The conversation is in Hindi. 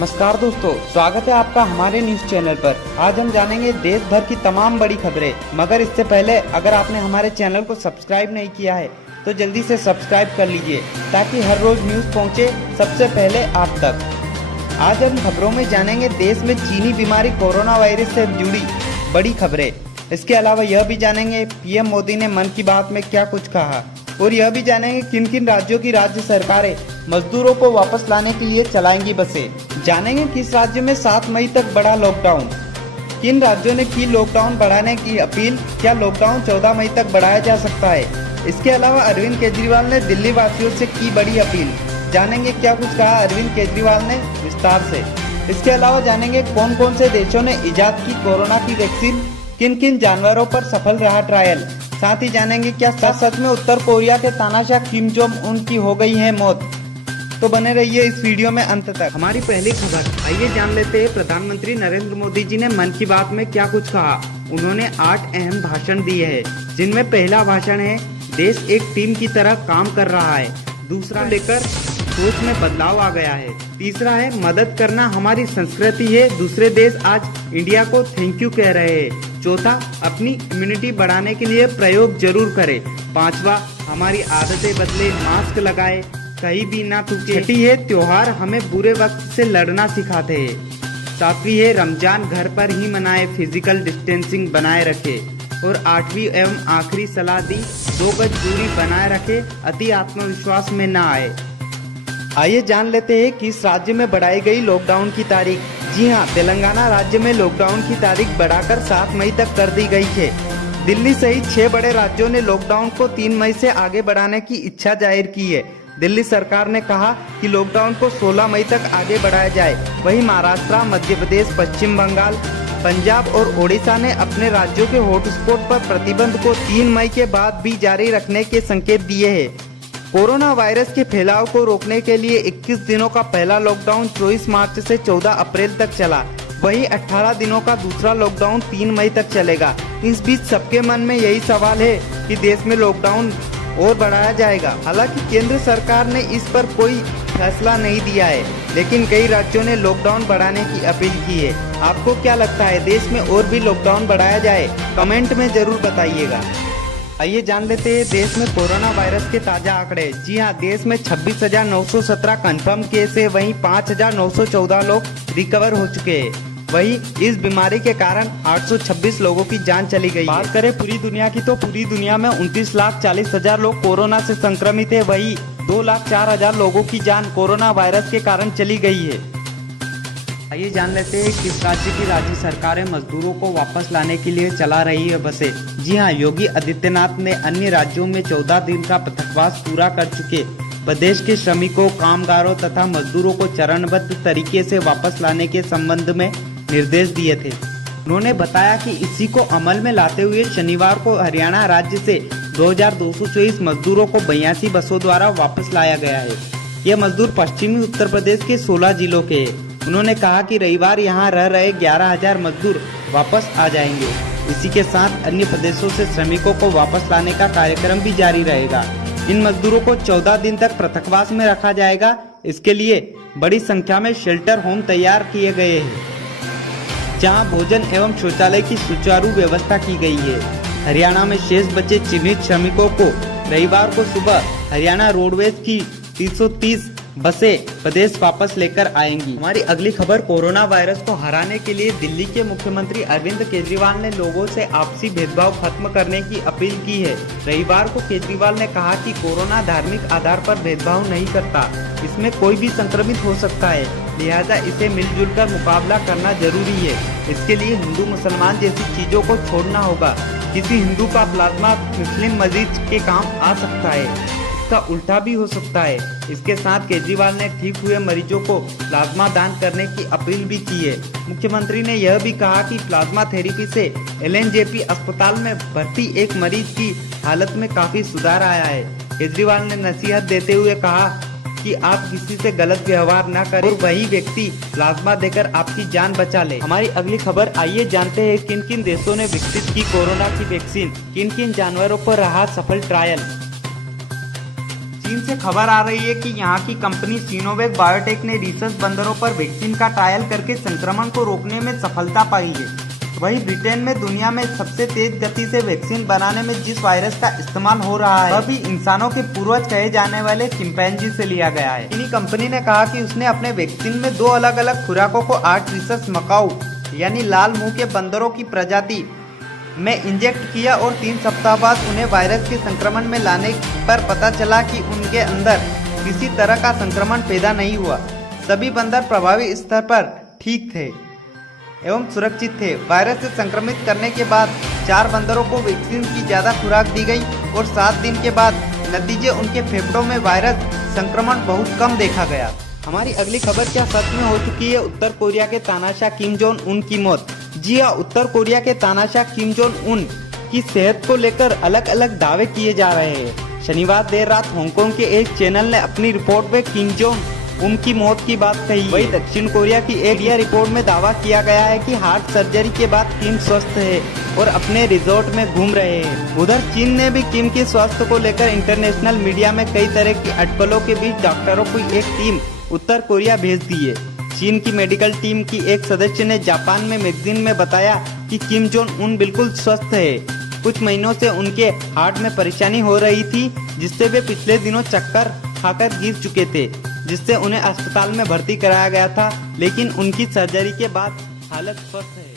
नमस्कार दोस्तों, स्वागत है आपका हमारे न्यूज चैनल पर। आज हम जानेंगे देश भर की तमाम बड़ी खबरें, मगर इससे पहले अगर आपने हमारे चैनल को सब्सक्राइब नहीं किया है तो जल्दी से सब्सक्राइब कर लीजिए ताकि हर रोज न्यूज पहुंचे सबसे पहले आप तक। आज हम खबरों में जानेंगे देश में चीनी बीमारी कोरोना वायरस से जुड़ी बड़ी खबरें। इसके अलावा यह भी जानेंगे पीएम मोदी ने मन की बात में क्या कुछ कहा, और यह भी जानेंगे किन किन राज्यों की राज्य सरकारें मजदूरों को वापस लाने के लिए चलाएंगी बसें। जानेंगे किस राज्य में 7 मई तक बढ़ा लॉकडाउन, किन राज्यों ने की लॉकडाउन बढ़ाने की अपील, क्या लॉकडाउन 14 मई तक बढ़ाया जा सकता है। इसके अलावा अरविंद केजरीवाल ने दिल्ली वासियों से की बड़ी अपील, जानेंगे क्या कुछ कहा अरविंद केजरीवाल ने विस्तार से। इसके अलावा जानेंगे कौन कौन से देशों ने इजाद की कोरोना की वैक्सीन, किन किन जानवरों पर सफल रहा ट्रायल। साथ ही जानेंगे क्या सच में उत्तर कोरिया के तानाशाह किम जोंग उन की हो गई है मौत। तो बने रहिए इस वीडियो में अंत तक। हमारी पहली खबर, आइए जान लेते हैं प्रधानमंत्री नरेंद्र मोदी जी ने मन की बात में क्या कुछ कहा। उन्होंने 8 अहम भाषण दिए हैं, जिनमें पहला भाषण है देश एक टीम की तरह काम कर रहा है। दूसरा लेकर सोच में बदलाव आ गया है। तीसरा है मदद करना हमारी संस्कृति है, दूसरे देश आज इंडिया को थैंक यू कह रहे हैं। चौथा, अपनी इम्यूनिटी बढ़ाने के लिए प्रयोग जरूर करें। पांचवा, हमारी आदतें बदले, मास्क लगाए, कहीं भी ना थूके। छठी है त्योहार हमें बुरे वक्त से लड़ना सिखाते हैं। सातवीं है रमजान घर पर ही मनाए, फिजिकल डिस्टेंसिंग बनाए रखे। और आठवीं एवं आखिरी सलाह दी 2 गज दूरी बनाए रखे, अति आत्मविश्वास में न आए। आइए जान लेते हैं किस राज्य में बढ़ाई गई लॉकडाउन की तारीख। जी हां, तेलंगाना राज्य में लॉकडाउन की तारीख बढ़ाकर 7 मई तक कर दी गई है। दिल्ली सहित 6 बड़े राज्यों ने लॉकडाउन को 3 मई से आगे बढ़ाने की इच्छा जाहिर की है। दिल्ली सरकार ने कहा कि लॉकडाउन को 16 मई तक आगे बढ़ाया जाए। वहीं महाराष्ट्र, मध्य प्रदेश, पश्चिम बंगाल, पंजाब और ओडिशा ने अपने राज्यों के हॉटस्पॉट पर प्रतिबंध को 3 मई के बाद भी जारी रखने के संकेत दिए हैं। कोरोना वायरस के फैलाव को रोकने के लिए 21 दिनों का पहला लॉकडाउन 24 मार्च से 14 अप्रैल तक चला। वहीं 18 दिनों का दूसरा लॉकडाउन 3 मई तक चलेगा। इस बीच सबके मन में यही सवाल है कि देश में लॉकडाउन और बढ़ाया जाएगा। हालांकि केंद्र सरकार ने इस पर कोई फैसला नहीं दिया है, लेकिन कई राज्यों ने लॉकडाउन बढ़ाने की अपील की है। आपको क्या लगता है, देश में और भी लॉकडाउन बढ़ाया जाए? कमेंट में जरूर बताइएगा। आइए जान लेते हैं देश में कोरोना वायरस के ताजा आंकड़े। जी हां, देश में 26,917 कंफर्म केस है, वहीं 5,914 लोग रिकवर हो चुके हैं। वहीं इस बीमारी के कारण 826 लोगों की जान चली गई। बात करें पूरी दुनिया की तो पूरी दुनिया में 29,40,000 लोग कोरोना से संक्रमित है। वहीं 2,04,000 लोगों की जान कोरोना वायरस के कारण चली गई है। आइए जान लेते हैं किस राज्य की राज्य सरकारें मजदूरों को वापस लाने के लिए चला रही है बसें। जी हां, योगी आदित्यनाथ ने अन्य राज्यों में 14 दिन का पृथकवास पूरा कर चुके प्रदेश के श्रमिकों, कामगारों तथा मजदूरों को चरणबद्ध तरीके से वापस लाने के संबंध में निर्देश दिए थे। उन्होंने बताया कि इसी को अमल में लाते हुए शनिवार को हरियाणा राज्य से 2224 मजदूरों को 82 बसों द्वारा वापस लाया गया है। ये मजदूर पश्चिमी उत्तर प्रदेश के 16 जिलों के हैं। उन्होंने कहा कि रविवार यहाँ रह रहे 11,000 मजदूर वापस आ जाएंगे। इसी के साथ अन्य प्रदेशों से श्रमिकों को वापस लाने का कार्यक्रम भी जारी रहेगा। इन मजदूरों को 14 दिन तक पृथकवास में रखा जाएगा। इसके लिए बड़ी संख्या में शेल्टर होम तैयार किए गए हैं, जहां भोजन एवं शौचालय की सुचारू व्यवस्था की गई है। हरियाणा में शेष बचे चिन्हित श्रमिकों को रविवार को सुबह हरियाणा रोडवेज की 330 बसें प्रदेश वापस लेकर आएंगी। हमारी अगली खबर, कोरोना वायरस को हराने के लिए दिल्ली के मुख्यमंत्री अरविंद केजरीवाल ने लोगों से आपसी भेदभाव खत्म करने की अपील की है। रविवार को केजरीवाल ने कहा कि कोरोना धार्मिक आधार पर भेदभाव नहीं करता, इसमें कोई भी संक्रमित हो सकता है, लिहाजा इसे मिलजुल कर मुकाबला करना जरूरी है। इसके लिए हिंदू मुसलमान जैसी चीजों को छोड़ना होगा। किसी हिंदू का प्लाज्मा मुस्लिम मरीज के काम आ सकता है, इसका उल्टा भी हो सकता है। इसके साथ केजरीवाल ने ठीक हुए मरीजों को प्लाज्मा दान करने की अपील भी की है। मुख्यमंत्री ने यह भी कहा कि प्लाज्मा थेरेपी से एलएनजेपी अस्पताल में भर्ती एक मरीज की हालत में काफी सुधार आया है। केजरीवाल ने नसीहत देते हुए कहा कि आप किसी से गलत व्यवहार न करें और वही व्यक्ति प्लाज्मा देकर आपकी जान बचा ले। हमारी अगली खबर, आइए जानते हैं किन किन देशों ने विकसित की कोरोना की वैक्सीन, किन किन जानवरों पर रहा सफल ट्रायल। चीन से खबर आ रही है कि यहाँ की कंपनी सिनोवैक बायोटेक ने रिसर्च बंदरों पर वैक्सीन का ट्रायल करके संक्रमण को रोकने में सफलता पाई है। वहीं ब्रिटेन में दुनिया में सबसे तेज गति से वैक्सीन बनाने में जिस वायरस का इस्तेमाल हो रहा है वह भी इंसानों के पूर्वज कहे जाने वाले चिंपैंजी से लिया गया है। चीनी कंपनी ने कहा कि उसने अपने वैक्सीन में 2 अलग अलग खुराकों को आर्क्टोरियस मकाऊ यानी लाल मुंह के बंदरों की प्रजाति में इंजेक्ट किया और 3 सप्ताह बाद उन्हें वायरस के संक्रमण में लाने पर पता चला कि उनके अंदर किसी तरह का संक्रमण पैदा नहीं हुआ। सभी बंदर प्रभावी स्तर पर ठीक थे एवं सुरक्षित थे। वायरस से संक्रमित करने के बाद 4 बंदरों को वैक्सीन की ज्यादा खुराक दी गई और 7 दिन के बाद नतीजे उनके फेफड़ों में वायरस संक्रमण बहुत कम देखा गया। हमारी अगली खबर क्या सच में हो चुकी है उत्तर कोरिया के तानाशाह किम जोंग उन की मौत। जी हाँ, उत्तर कोरिया के तानाशाह किम जोंग उन की सेहत को लेकर अलग अलग दावे किए जा रहे हैं। शनिवार देर रात हांगकांग के एक चैनल ने अपनी रिपोर्ट में किम जोंग उन की मौत की बात कही। वहीं दक्षिण कोरिया की एक रिपोर्ट में दावा किया गया है कि हार्ट सर्जरी के बाद किम स्वस्थ है और अपने रिजॉर्ट में घूम रहे हैं। उधर चीन ने भी किम के स्वास्थ्य को लेकर इंटरनेशनल मीडिया में कई तरह की अटकलों के बीच डॉक्टरों की एक टीम उत्तर कोरिया भेज दी है। चीन की मेडिकल टीम की एक सदस्य ने जापान में मैगजीन में बताया कि किम जोंग उन बिल्कुल स्वस्थ है। कुछ महीनों से उनके हार्ट में परेशानी हो रही थी जिससे वे पिछले दिनों चक्कर खाकर गिर चुके थे, जिससे उन्हें अस्पताल में भर्ती कराया गया था, लेकिन उनकी सर्जरी के बाद हालत स्वस्थ है।